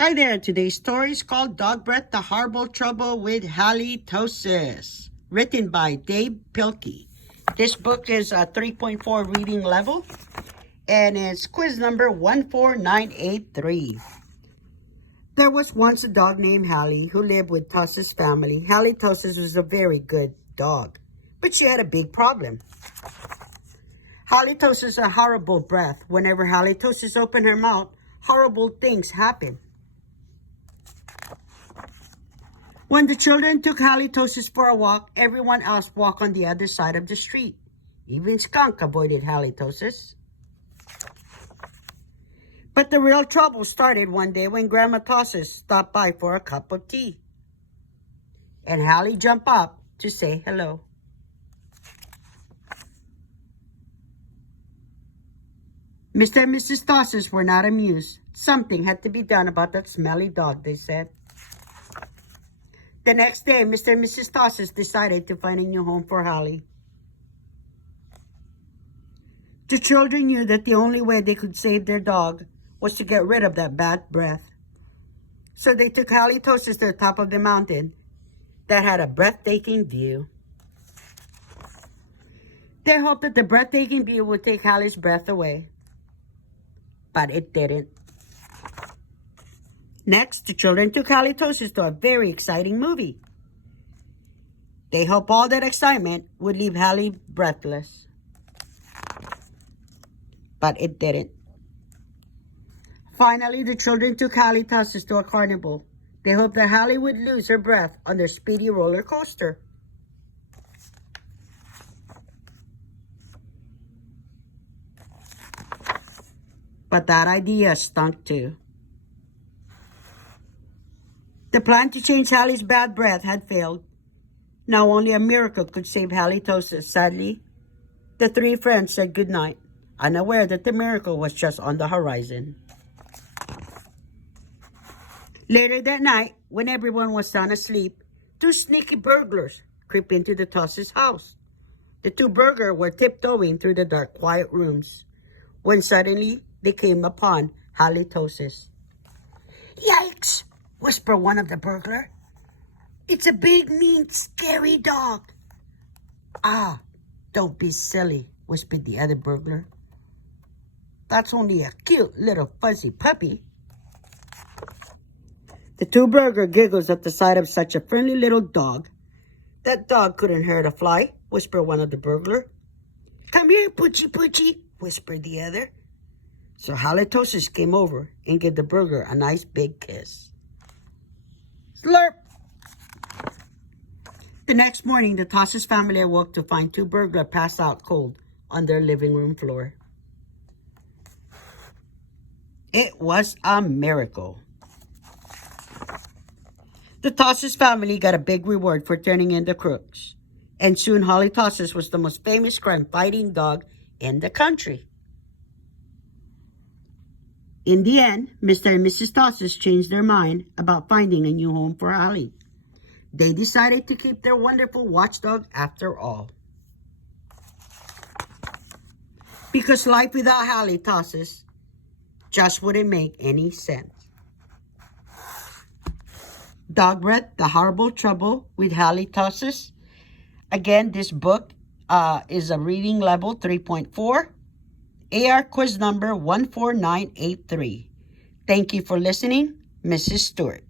Hi there, today's story is called Dog Breath, The Horrible Trouble with Halitosis, written by Dave Pilkey. This book is a 3.4 reading level, and it's quiz number 14983. There was once a dog named Hallie who lived with Tos's family. Halitosis was a very good dog, but she had a big problem. Halitosis had a horrible breath. Whenever Halitosis opened her mouth, horrible things happened. When the children took Halitosis for a walk, everyone else walked on the other side of the street. Even Skunk avoided Halitosis. But the real trouble started one day when Grandma Tossis stopped by for a cup of tea. And Hallie jumped up to say hello. Mr. and Mrs. Tossis were not amused. Something had to be done about that smelly dog, they said. The next day, Mr. and Mrs. Tossis decided to find a new home for Hallie. The children knew that the only way they could save their dog was to get rid of that bad breath. So they took Halitosis to the top of the mountain that had a breathtaking view. They hoped that the breathtaking view would take Hallie's breath away. But it didn't. Next, the children took Halitosis to a very exciting movie. They hoped all that excitement would leave Hallie breathless. But it didn't. Finally, the children took Halitosis to a carnival. They hoped that Hallie would lose her breath on their speedy roller coaster. But that idea stunk too. The plan to change Hallie's bad breath had failed. Now only a miracle could save Halitosis. Sadly, the three friends said goodnight, unaware that the miracle was just on the horizon. Later that night, when everyone was sound asleep, two sneaky burglars crept into the Tossis house. The two burglars were tiptoeing through the dark, quiet rooms when suddenly they came upon Halitosis. "Yikes!" whispered one of the burglars. "It's a big, mean, scary dog." "Ah, don't be silly," whispered the other burglar. "That's only a cute little fuzzy puppy." The two burglars giggled at the sight of such a friendly little dog. "That dog couldn't hurt a fly," whispered one of the burglars. "Come here, Poochie Poochie," whispered the other. So Halitosis came over and gave the burglar a nice big kiss. Slurp! The next morning, the Tossis family awoke to find two burglars passed out cold on their living room floor. It was a miracle. The Tossis family got a big reward for turning in the crooks, and soon Halitosis was the most famous crime-fighting dog in the country. In the end, Mr. and Mrs. Tossis changed their mind about finding a new home for Hallie. They decided to keep their wonderful watchdog after all. Because life without Halitosis just wouldn't make any sense. Dog Breath, The Horrible Trouble with Halitosis. Again, this book is a reading level 3.4. AR quiz number 14983. Thank you for listening, Mrs. Stewart.